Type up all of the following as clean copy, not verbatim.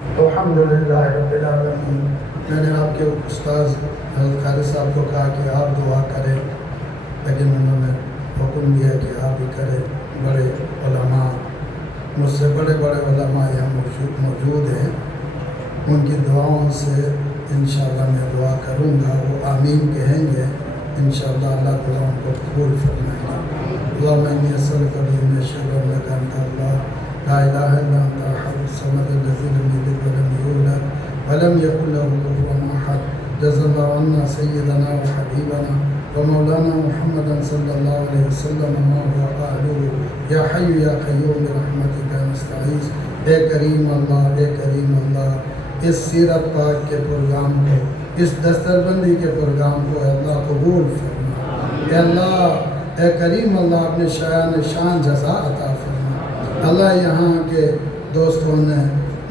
الحمدللہ رب العالمین۔ میں نے آپ کے استاذ حضرت قاری صاحب کو کہا کہ آپ دعا کریں، لیکن انہوں نے حکم دیا کہ آپ ہی کریں۔ بڑے علماء، مجھ سے بڑے بڑے علماء یہاں موجود ہیں، ان کی دعاؤں سے انشاءاللہ میں دعا کروں گا، وہ آمین کہیں گے، انشاءاللہ اللہ دعاؤں کو قبول فرمائیں گے۔ اللہم انی اسألک بعلم اشہد انک انت اللہ لا الہ الا انت الاحد الصمد الذی لم یلد ولم یولد ولم یکن له کفوا احد۔ جزا اللہ عنا سیدنا و حبیبنا و مولانا محمدا صلی اللہ علیہ وسلم ما هو اہلہ یا حی یا قیوم برحمتک نستغیث۔ اے کریم اللہ، اے کریم اللہ، اس سیرت پاک کے پروگرام کو، اس دستربندی کے پروگرام کو اے اللہ قبول فرما۔ اے اللہ، اے کریم اللہ، اپنے شایان شان جزا عطا فرما۔ اللہ یہاں کے دوستوں نے،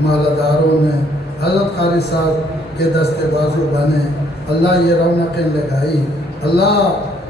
مالداروں نے حضرت قاری صاحب کے دست بازو بنے، اللہ یہ رونقیں لگائی۔ اللہ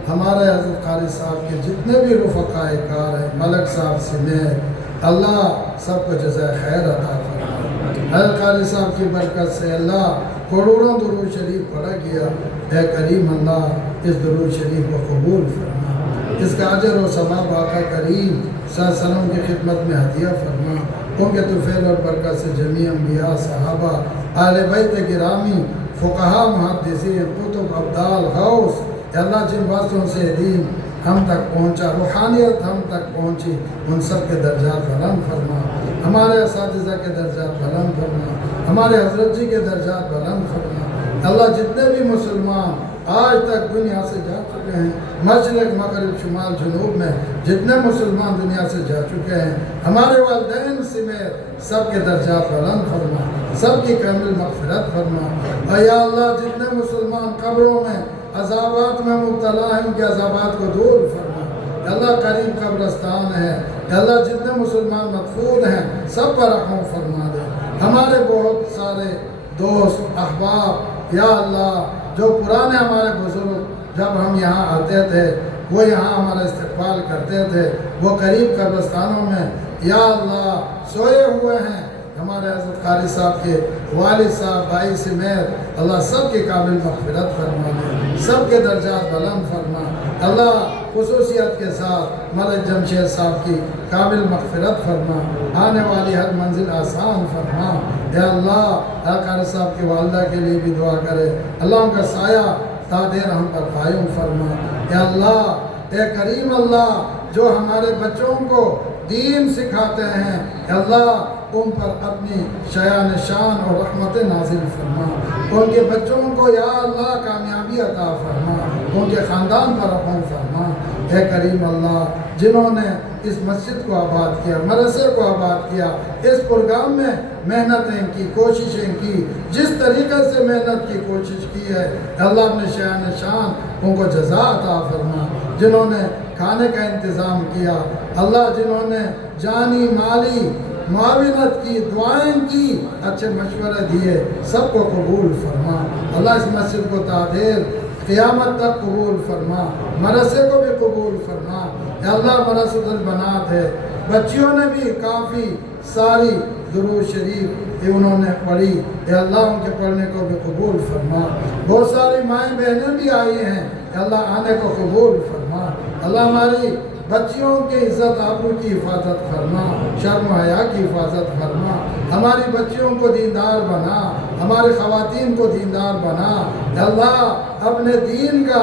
ہمارے حضرت قاری صاحب کے جتنے بھی رفقائے کار ہیں، ملک صاحب سمیت، اللہ سب کو جزائے خیر عطا فرما۔ حضرت قاری صاحب کی برکت سے اللہ کروڑوں درود شریف پڑھا گیا، اے کریم اللہ اس درود شریف کو قبول فرما، اس کا اجر و ثواب آقا کریم صلی اللہ علیہ وسلم کی خدمت میں ہدیہ فرما۔ ان کے طفیل اور برکت سے جمیع انبیاء، صحابہ، اہل بیت گرامی، فقہاء، محدثین، کتب، ابدال، غوث، اے اللہ جن واسطوں سے دین ہم تک پہنچا، روحانیت ہم تک پہنچی، ان سب کے درجات بلند فرما۔ ہمارے اساتذہ کے درجات بلند فرما، ہمارے حضرت جی کے درجات بلند فرما۔ اللہ جتنے بھی مسلمان آج تک دنیا سے جا چکے ہیں، مشرق، مغرب، شمال، جنوب میں جتنے مسلمان دنیا سے جا چکے ہیں، ہمارے والدین سمیت سب کے درجات بلند فرما، سب کی کامل مغفرت فرما۔ اے یا اللہ جتنے مسلمان قبروں میں عذابات میں مبتلا ہیں، ان کے عذابات کو دور فرما۔ اے اللہ قریب قبرستان ہے، اے اللہ جتنے مسلمان مدفون ہیں سب پر رحم فرما دے۔ ہمارے بہت سارے دوست، احباب، یا اللہ جو پرانے ہمارے بزرگ جب ہم یہاں آتے تھے وہ یہاں ہمارا استقبال کرتے تھے، وہ قریب قبرستانوں میں یا اللہ سوئے ہوئے ہیں، ہمارے حضرت قاری صاحب کے والد صاحب، بھائی سمیت اللہ سب کی قابل مغفرت فرما دے، سب کے درجات بلند فرما۔ اللہ خصوصیت کے ساتھ ملک جمشید صاحب کی قابل مغفرت فرما، آنے والی ہر منزل آسان فرما۔ اے اللہ قاری صاحب کی والدہ کے لیے بھی دعا کرے، اللہ ان کا سایہ تادیر ہم پر قائم فرما۔ اے اللہ، اے کریم اللہ، جو ہمارے بچوں کو دین سکھاتے ہیں، اے اللہ ان پر اپنی شایان شان اور رحمت نازل فرما، ان کے بچوں کو یا اللہ کامیابی عطا فرما، ان کے خاندان پر رحم فرما۔ اے کریم اللہ، جنہوں نے اس مسجد کو آباد کیا، مدرسے کو آباد کیا، اس پروگرام میں محنتیں کی، کوششیں کی، جس طریقے سے محنت کی، کوشش کی ہے، اللہ اپنے شایان شان ان کو جزا عطا فرما۔ جنہوں نے کھانے کا انتظام کیا، اللہ جنہوں نے جانی مالی معاونت کی، دعائیں کی، اچھے مشورے دیے، سب کو قبول فرما۔ اللہ اس مسجد کو تعدیر قیامت تک قبول فرما، مدرسے کو بھی قبول فرما۔ اے اللہ مدرسۃ البنات ہے، بچیوں نے بھی کافی ساری درود شریف انہوں نے پڑھی، اے اللہ ان کے پڑھنے کو بھی قبول فرما۔ بہت ساری مائیں بہنیں بھی آئی ہیں، اے اللہ آنے کو قبول فرما۔ اللہ ہماری بچیوں کی عزت آبرو کی حفاظت فرما، شرم و حیا کی حفاظت فرما، ہماری بچیوں کو دیندار بنا، ہماری خواتین کو دیندار بنا۔ اے اللہ اپنے دین کا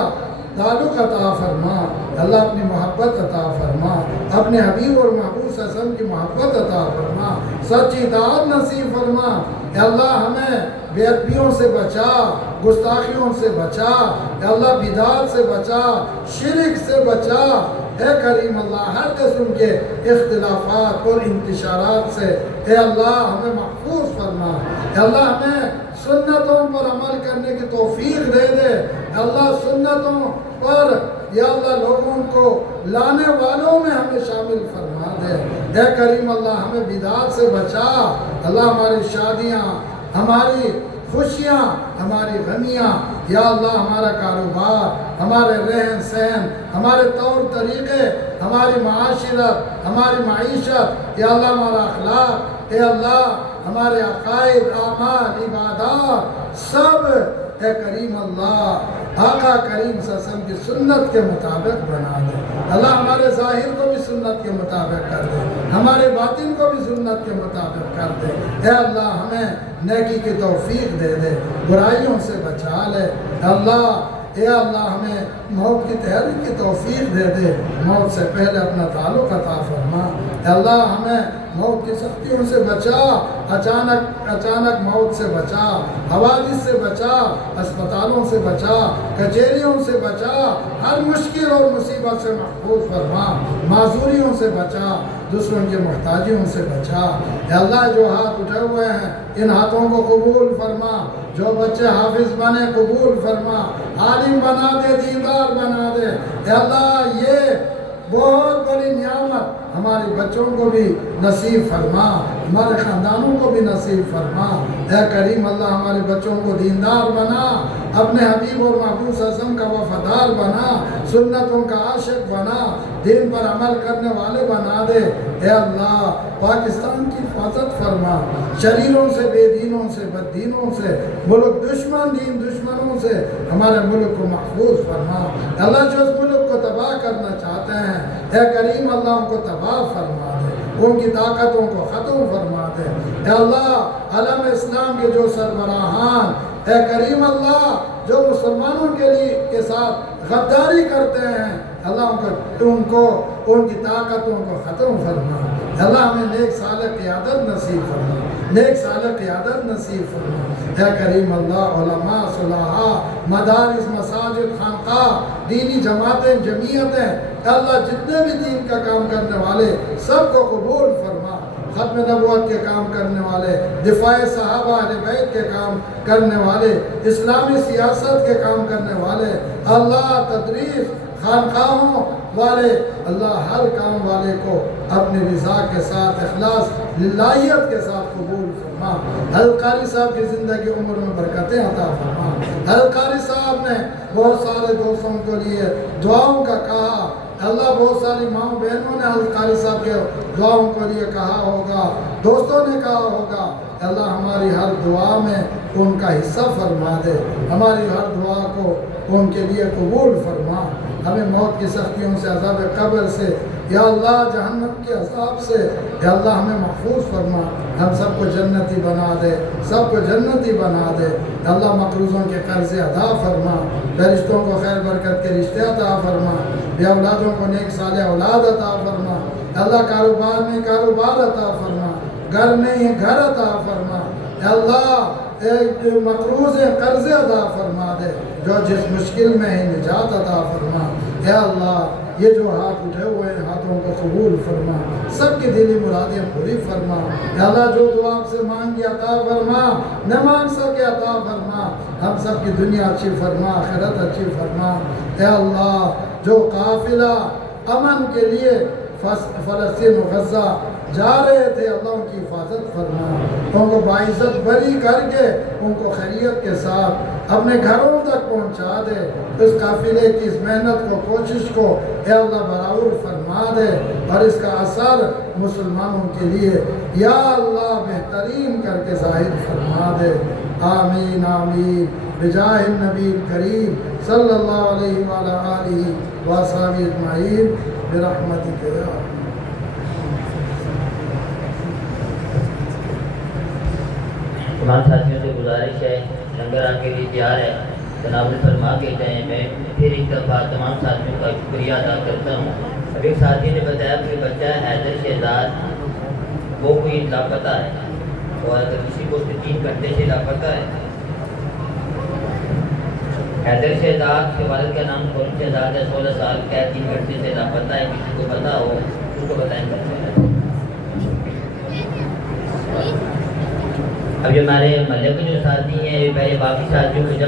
تعلق عطا فرما، اللہ اپنی محبت عطا فرما، اپنے حبیب اور محبوب صلی اللہ علیہ وسلم کی محبت عطا فرما، سچی اطاعت نصیب فرما۔ اے اللہ ہمیں بے ادبیوں سے بچا، گستاخیوں سے بچا، اے اللہ بدعات سے بچا، شرک سے بچا۔ اے کریم اللہ ہر قسم کے اختلافات اور انتشارات سے اے اللہ ہمیں محفوظ فرما۔ اے اللہ ہمیں سنتوں پر عمل کرنے کی توفیق دے دے، اے اللہ سنتوں پر یا اللہ لوگوں کو لانے والوں میں ہمیں شامل فرما دے۔ اے کریم اللہ ہمیں بدعات سے بچا، اللہ ہماری شادیاں، ہماری خوشیاں، ہماری غمیاں، یا اللہ ہمارا کاروبار، ہمارے رہن سہن، ہمارے طور طریقے، ہماری معاشرت، ہماری معیشت، یا اللہ ہمارا اخلاق، اے اللہ ہمارے عقائد، اعمال، عبادات سب اے کریم اللہ آقا کریم صلی اللہ علیہ وسلم کی سنت کے مطابق بنا دے۔ اللہ ہمارے ظاہر کو بھی سنت کے مطابق کر دے، ہمارے باطن کو بھی سنت کے مطابق کر دے۔ اے اللہ ہمیں نیکی کی توفیق دے دے، برائیوں سے بچا لے۔ اے اللہ ہمیں موت کی تیاری کی توفیق دے دے، موت سے پہلے اپنا تعلق عطا فرما۔ اے اللہ ہمیں موت کی سختیوں سے بچا، اچانک موت سے بچا، حوادث سے بچا، اسپتالوں سے بچا، کچہریوں سے بچا، ہر مشکل اور مصیبت سے محفوظ فرما، معذوریوں سے بچا، دوسروں کی محتاجیوں سے بچا۔ اے اللہ جو ہاتھ اٹھے ہوئے ہیں ان ہاتھوں کو قبول فرما، جو بچے حافظ بنے قبول فرما، عالم بنا دے، دیندار بنا دے۔ اے اللہ یہ بہت بڑی نعمت ہمارے بچوں کو بھی نصیب فرما، ہمارے خاندانوں کو بھی نصیب فرما۔ اے کریم اللہ ہمارے بچوں کو دیندار بنا، اپنے حبیب اور محبوب صلی اللہ علیہ وسلم کا وفادار بنا، سنتوں کا عاشق بنا، دین پر عمل کرنے والے بنا دے۔ اے اللہ پاکستان کی حفاظت فرما، شریروں سے، بے دینوں سے، بد دینوں سے، ملک دشمن، دین دشمنوں سے ہمارے ملک کو محفوظ فرما۔ اللہ جو اس ملک کو تباہ کرنا چاہتے ہیں اے کریم اللہ ان کو تباہ فرما دے، ان کی طاقتوں کو ختم فرما دے۔ اے اللہ عالم اسلام کے جو سربراہان اے کریم اللہ جو مسلمانوں کے ساتھ غداری کرتے ہیں اللہ ان کی طاقتوں کو ختم فرما۔ اللہ ہمیں نیک صالح قیادت نصیب فرما، نیک صالح قیادت نصیب فرما۔ اے کریم اللہ علماء، صلحاء، مدارس، مساجد، خانقاہ، دینی جماعتیں، جمعیتیں، اللہ جتنے بھی دین کا کام کرنے والے سب کو قبول فرما۔ ختم نبوت کے کام کرنے والے، دفاع صحابہ اہل بیت کے کام کرنے والے، اسلامی سیاست کے کام کرنے والے، اللہ تدریس خانقاہوں والے، اللہ ہر کام والے کو اپنی رضا کے ساتھ اخلاص للہیت کے ساتھ قبول فرما۔ حضرت قاری صاحب کی زندگی عمر میں برکتیں عطا فرما۔ حضرت قاری صاحب نے بہت سارے دوستوں کے لیے دعاؤں کا کہا، اللہ بہت ساری ماں بہنوں نے حضرت قاری صاحب کے دعاؤں کے لیے کہا ہوگا، دوستوں نے کہا ہوگا۔ اللہ ہماری ہر دعا میں ان کا حصہ فرما دے، ہماری ہر دعا کو ان کے لیے قبول فرما۔ ہمیں موت کی سختیوں سے، عذاب قبر سے، یا اللہ جہنم کے عذاب سے یا اللہ ہمیں محفوظ فرما۔ ہم سب کو جنتی بنا دے، سب کو جنتی بنا دے۔ یا اللہ مقروضوں کے قرض ادا فرما، رشتوں کو خیر برکت کے رشتے عطا فرما، بے اولادوں کو نیک صالح اولاد عطا فرما۔ یا اللہ کاروبار میں کاروبار عطا فرما، گھر میں گھر عطا فرما۔ یا اللہ مقروض قرض ادا فرما دے، جو جس مشکل میں ہے نجات عطا فرما۔ اے اللہ یہ جو ہاتھ اٹھے ہوئے ہیں ہاتھوں کو قبول فرما، سب کی دلی مرادیں پوری فرما۔ اے اللہ جو دعا آپ سے مانگی عطا فرما، نہ مانگ سکے عطا فرما۔ ہم سب کی دنیا اچھی فرما، آخرت اچھی فرما۔ اے اللہ جو قافلہ امن کے لیے فلسطین و غزہ جا رہے تھے اللہ ان کی حفاظت فرما، ان کو باعزت بری کر کے ان کو خیریت کے ساتھ اپنے گھروں تک پہنچا دے۔ اس قافلے کی اس محنت کو، کوشش کو اے اللہ برابر فرما دے، اور اس کا اثر مسلمانوں کے لیے یا اللہ بہترین کر کے ظاہر فرما دے۔ آمین آمین بجاہ النبی کریم صلی اللہ علیہ وآلہ آلہ وصحبہ اجمعین برحمتک یا تمام ساتھیوں سے گزارش ہے، لنگر آپ کے لیے تیار ہے، جناب نے فرما کے جائیں۔ میں پھر ایک دفعہ تمام ساتھیوں کا شکریہ ادا کرتا ہوں۔ اب ایک ساتھی نے بتایا کہ بچہ حیدر شہزاد وہ کوئی لاپتہ ہے، اور اگر کسی کو 3 گھنٹے سے لاپتہ ہے۔ حیدر شہزاد کے والد کا نام خورم شہزاد ہے، 16 سال کا ہے، 3 گھنٹے سے لاپتہ ہے۔ کسی کو پتہ ہو اس کو بتائیں۔ اب یہ ہمارے محلے کے جو ساتھی ہیں، یہ پہلے باقی ساتھیوں کو